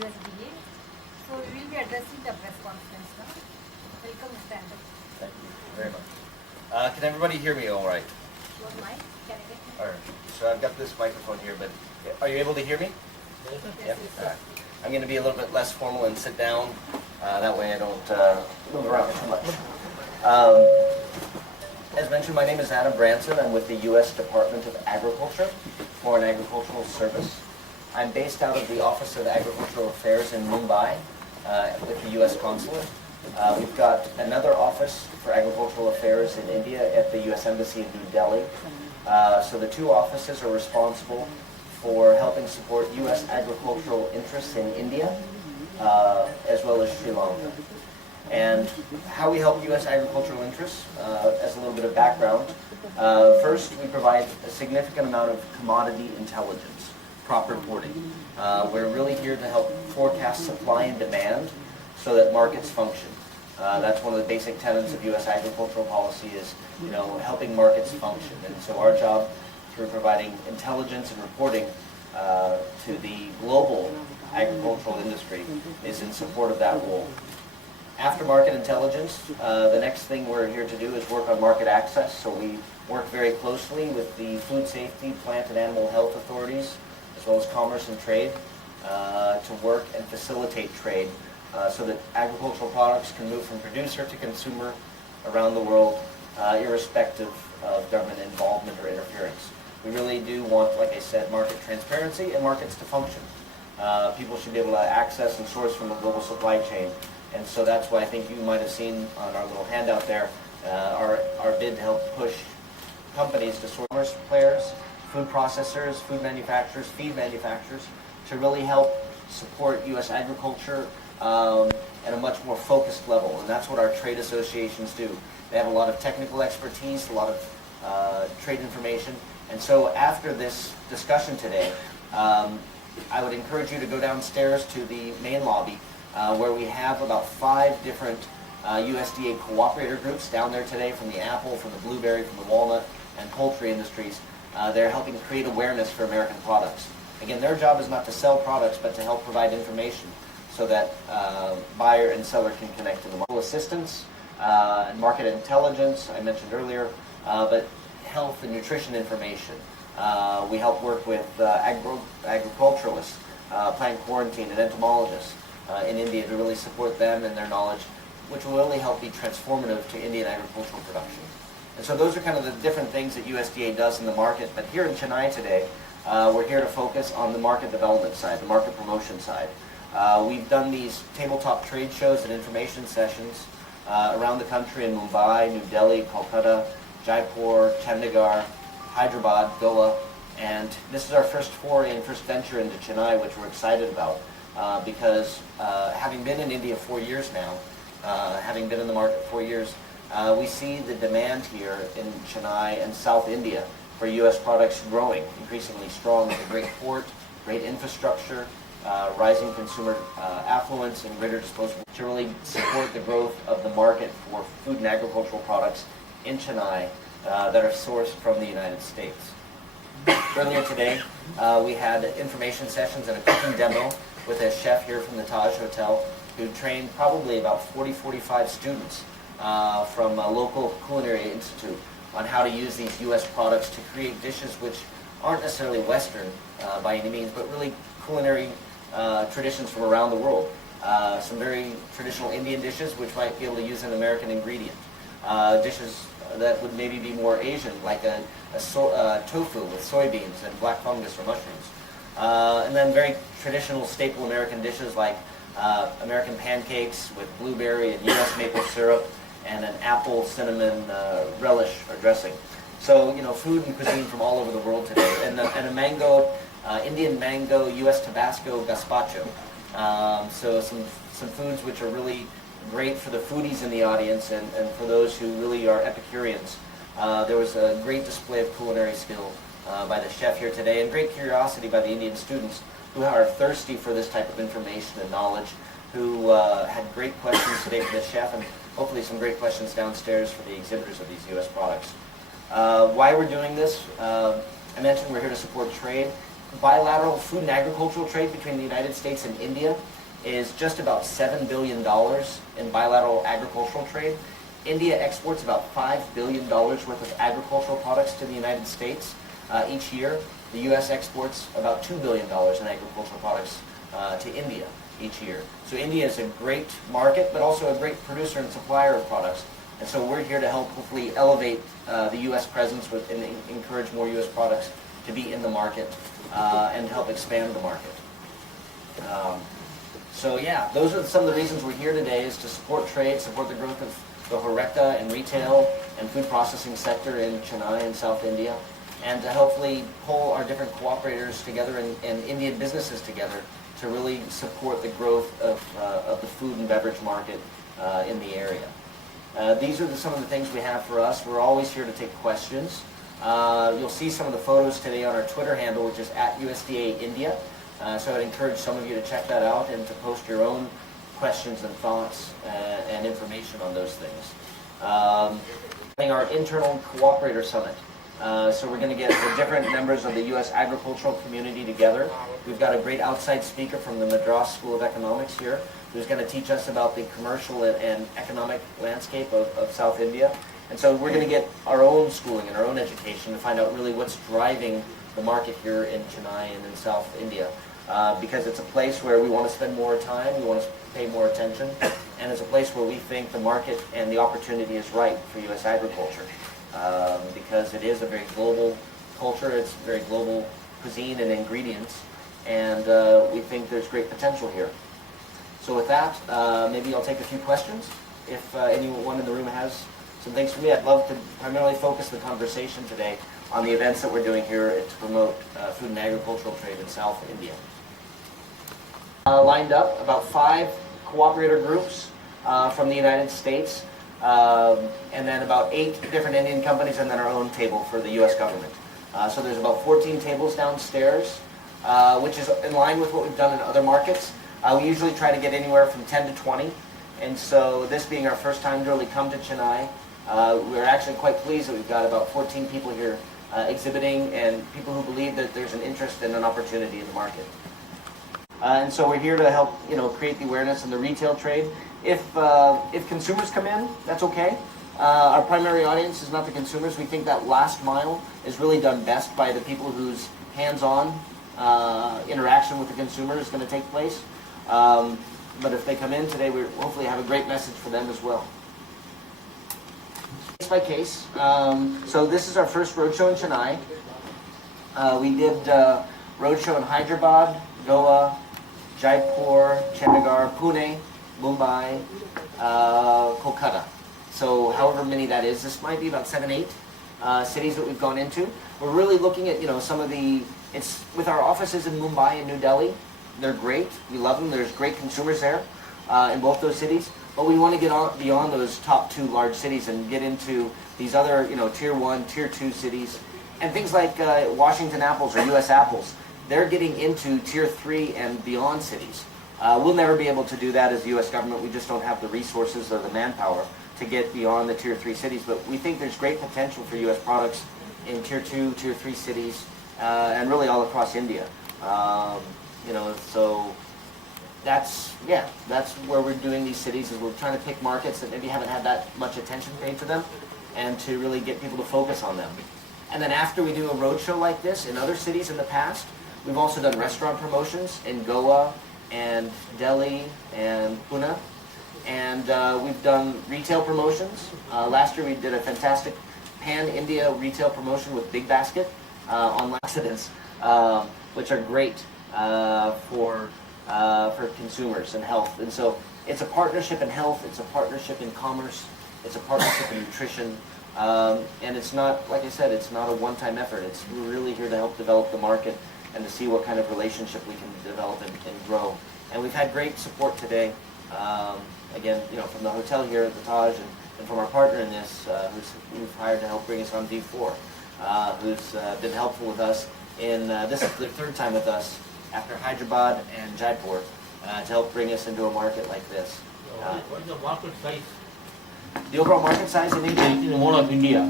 USDA. So we will be addressing the press conference now. Welcome, Mr. Andrew. Thank you very much. Can everybody hear me all right? Your mic, can I get it? All right. So I've got this microphone here, but are you able to hear me? Yes, All right. I'm going to be a little bit less formal and sit down. That way I don't move around too much. As mentioned, my name is Adam Branson. I'm with the U.S. Department of Agriculture, Foreign Agricultural Service. I'm based out of the Office of Agricultural Affairs in Mumbai with the U.S. Consulate. We've got another office for agricultural affairs in India at the U.S. Embassy in New Delhi. So the two offices are responsible for helping support U.S. agricultural interests in India as well as Sri Lanka. And how we help U.S. agricultural interests, as a little bit of background, first we provide a significant amount of commodity intelligence, crop reporting. We're really here to help forecast supply and demand so that markets function. That's one of the basic tenets of U.S. agricultural policy is, helping markets function. And so our job through providing intelligence and reporting to the global agricultural industry is in support of that role. After market intelligence, the next thing we're here to do is work on market access. So we work very closely with the food safety, plant and animal health authorities, as well as commerce and trade, to work and facilitate trade so that agricultural products can move from producer to consumer around the world, irrespective of government involvement or interference. We really do want, like I said, market transparency and markets to function. People should be able to access and source from a global supply chain. And so that's why I think you might have seen on our little handout there, our bid to help push companies to source players, food processors, food manufacturers, feed manufacturers, to really help support U.S. agriculture at a much more focused level. And that's what our trade associations do. They have a lot of technical expertise, a lot of trade information. And so after this discussion today, I would encourage you to go downstairs to the main lobby, where we have about 5 different USDA cooperator groups down there today, from the apple, from the blueberry, from the walnut, and poultry industries. They're helping create awareness for American products. Again, their job is not to sell products, but to help provide information so that buyer and seller can connect to the market. Assistance, and market intelligence, I mentioned earlier, but health and nutrition information. We help work with agriculturalists, plant quarantine, and entomologists in India to really support them and their knowledge, which will really help be transformative to Indian agricultural production. And so those are kind of the different things that USDA does in the market. But here in Chennai today, we're here to focus on the market development side, the market promotion side. We've done these tabletop trade shows and information sessions around the country in Mumbai, New Delhi, Kolkata, Jaipur, Chandigarh, Hyderabad, Goa, and this is our first foray and first venture into Chennai, which we're excited about. Because having been in India 4 years now, having been in the market 4 years, we see the demand here in Chennai and South India for U.S. products growing increasingly strong with a great port, great infrastructure, rising consumer affluence, and greater disposable to really support the growth of the market for food and agricultural products in Chennai that are sourced from the United States. Earlier today, we had information sessions and a cooking demo with a chef here from the Taj Hotel who trained probably about 40-45 students from a local culinary institute on how to use these U.S. products to create dishes which aren't necessarily Western by any means, but really culinary traditions from around the world. Some very traditional Indian dishes which might be able to use an American ingredient. Dishes that would maybe be more Asian, like a tofu with soybeans and black fungus or mushrooms. And then very traditional staple American dishes like American pancakes with blueberry and U.S. maple syrup and an apple cinnamon relish or dressing. So, food and cuisine from all over the world today. And a mango, Indian mango, U.S. Tabasco gazpacho. So some foods which are really great for the foodies in the audience and for those who really are Epicureans. There was a great display of culinary skill by the chef here today, and great curiosity by the Indian students who are thirsty for this type of information and knowledge, who had great questions today for the chef, and hopefully some great questions downstairs for the exhibitors of these U.S. products. Why we're doing this, I mentioned we're here to support trade. bilateral food and agricultural trade between the United States and India is just about $7 billion in bilateral agricultural trade. India exports about $5 billion worth of agricultural products to the United States each year. The U.S. exports about $2 billion in agricultural products to India each year. So India is a great market, but also a great producer and supplier of products. And so we're here to help hopefully elevate the U.S. presence and encourage more U.S. products to be in the market and help expand the market. So yeah, those are some of the reasons we're here today, is to support trade, support the growth of the Horeca and retail and food processing sector in Chennai and South India, and to hopefully pull our different cooperators together and Indian businesses together to really support the growth of the food and beverage market in the area. These are some of the things we have for us. We're always here to take questions. You'll see some of the photos today on our Twitter handle, which is @USDA India. So I'd encourage some of you to check that out and to post your own questions and thoughts and information on those things. Having our internal cooperator summit. So we're going to get the different members of the U.S. agricultural community together. We've got a great outside speaker from the Madras School of Economics here, who's going to teach us about the commercial and economic landscape of South India. And so we're going to get our own schooling and our own education to find out really what's driving the market here in Chennai and in South India. Because it's a place where we want to spend more time, we want to pay more attention, and it's a place where we think the market and the opportunity is right for U.S. agriculture. Because it is a very global culture, it's very global cuisine and ingredients, and we think there's great potential here. So with that, maybe I'll take a few questions. If anyone in the room has some things for me, I'd love to primarily focus the conversation today on the events that we're doing here to promote food and agricultural trade in South India. Lined up about 5 cooperator groups from the United States, and then about 8 different Indian companies, and then our own table for the U.S. government. So there's about 14 tables downstairs, which is in line with what we've done in other markets. We usually try to get anywhere from 10 to 20, and so this being our first time to really come to Chennai, we're actually quite pleased that we've got about 14 people here exhibiting, and people who believe that there's an interest and an opportunity in the market. And so we're here to help, create the awareness in the retail trade. If consumers come in, that's okay. Our primary audience is not the consumers. We think that last mile is really done best by the people whose hands-on interaction with the consumer is going to take place. But if they come in today, we hopefully have a great message for them as well. Case by case. So this is our first roadshow in Chennai. We did roadshow in Hyderabad, Goa, Jaipur, Chandigarh, Pune, Mumbai, Kolkata. So however many that is, this might be about 7, 8 cities that we've gone into. We're really looking at, some of it's with our offices in Mumbai and New Delhi. They're great. We love them. There's great consumers there in both those cities. But we want to get beyond those top 2 large cities and get into these other, tier 1, tier 2 cities. And things like Washington apples or U.S. apples. They're getting into tier 3 and beyond cities. We'll never be able to do that as the U.S. government. We just don't have the resources or the manpower to get beyond the tier 3 cities. But we think there's great potential for U.S. products in tier 2, tier 3 cities, and really all across India. So that's where we're doing these cities, is we're trying to pick markets that maybe haven't had that much attention paid to them, and to really get people to focus on them. And then after we do a roadshow like this in other cities in the past, we've also done restaurant promotions in Goa and Delhi and Pune. And we've done retail promotions. Last year we did a fantastic pan-India retail promotion with Big Basket on accidents, which are great for consumers and health. And so it's a partnership in health, it's a partnership in commerce, it's a partnership in nutrition. And it's not, like I said, it's not a one-time effort. We're really here to help develop the market and to see what kind of relationship we can develop and grow. And we've had great support today, again, from the hotel here at the Taj, and from our partner in this, who's hired to help bring us on B4, who's been helpful with us in, this is their 3rd time with us after Hyderabad and Jaipur, to help bring us into a market like this. What is the market size? The overall market size in India? In the whole of India,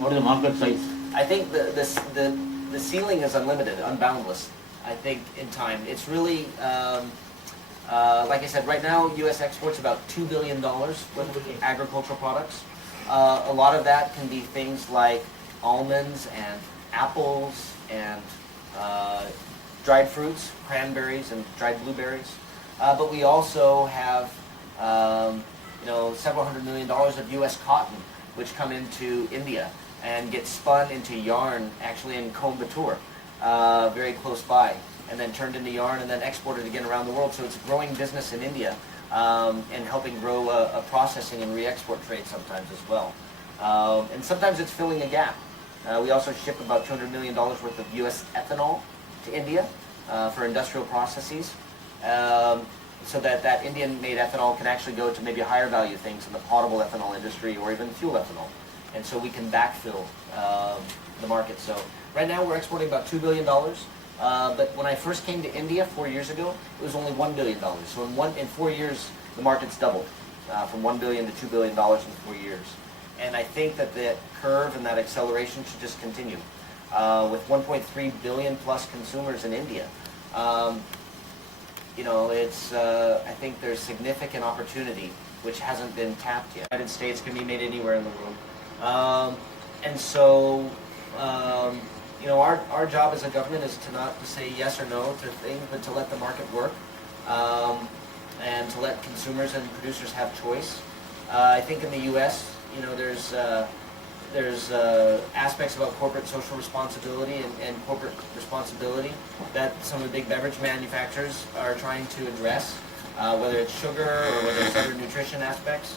what is the market size? I think the ceiling is unlimited, unboundless. I think, in time. It's really, like I said, right now U.S. exports about $2 billion worth of agricultural products. A lot of that can be things like almonds and apples and dried fruits, cranberries and dried blueberries. But we also have several $100 million of U.S. cotton, which come into India and get spun into yarn, actually in Coimbatore, very close by, and then turned into yarn and then exported again around the world. So it's a growing business in India and helping grow a processing and re-export trade sometimes as well. And sometimes it's filling a gap. We also ship about $200 million worth of U.S. ethanol to India for industrial processes. So that Indian-made ethanol can actually go to maybe higher value things in the potable ethanol industry or even fuel ethanol. And so we can backfill the market. So right now we're exporting about $2 billion. But when I first came to India 4 years ago, it was only $1 billion. So in 4 years, the market's doubled from $1 billion to $2 billion in 4 years. And I think that the curve and that acceleration should just continue. With 1.3 billion plus consumers in India, I think there's significant opportunity which hasn't been tapped yet. The United States can be made anywhere in the world. Our job as a government is to not to say yes or no to things, but to let the market work and to let consumers and producers have choice. I think in the U.S., there's aspects about corporate social responsibility and corporate responsibility that some of the big beverage manufacturers are trying to address, whether it's sugar or whether it's other nutrition aspects.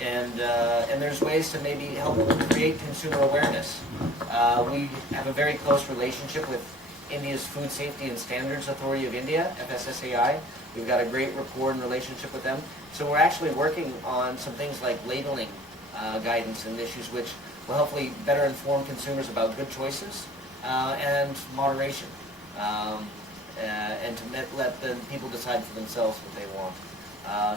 And there's ways to maybe help create consumer awareness. We have a very close relationship with India's Food Safety and Standards Authority of India, FSSAI. We've got a great rapport and relationship with them. So we're actually working on some things like labeling guidance and issues which will hopefully better inform consumers about good choices and moderation, and to let the people decide for themselves what they want.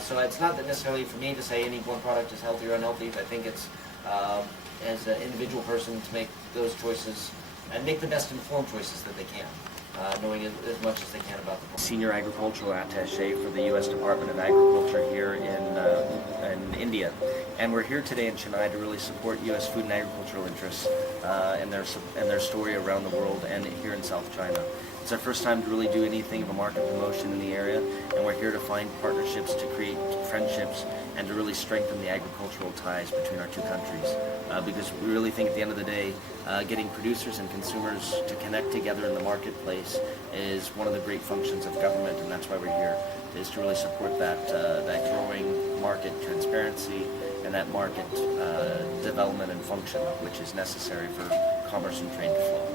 So it's not that necessarily for me to say any one product is healthy or unhealthy. I think it's as an individual person to make those choices and make the best informed choices that they can, knowing as much as they can about the product. Senior Agricultural Attaché for the U.S. Department of Agriculture here in India. And we're here today in Chennai to really support U.S. food and agricultural interests and their story around the world and here in South China. It's our first time to really do anything of a market promotion in the area, and we're here to find partnerships, to create friendships, and to really strengthen the agricultural ties between our two countries. Because we really think at the end of the day, getting producers and consumers to connect together in the marketplace is one of the great functions of government, and that's why we're here, is to really support that growing market transparency and that market development and function, which is necessary for commerce and trade to flow.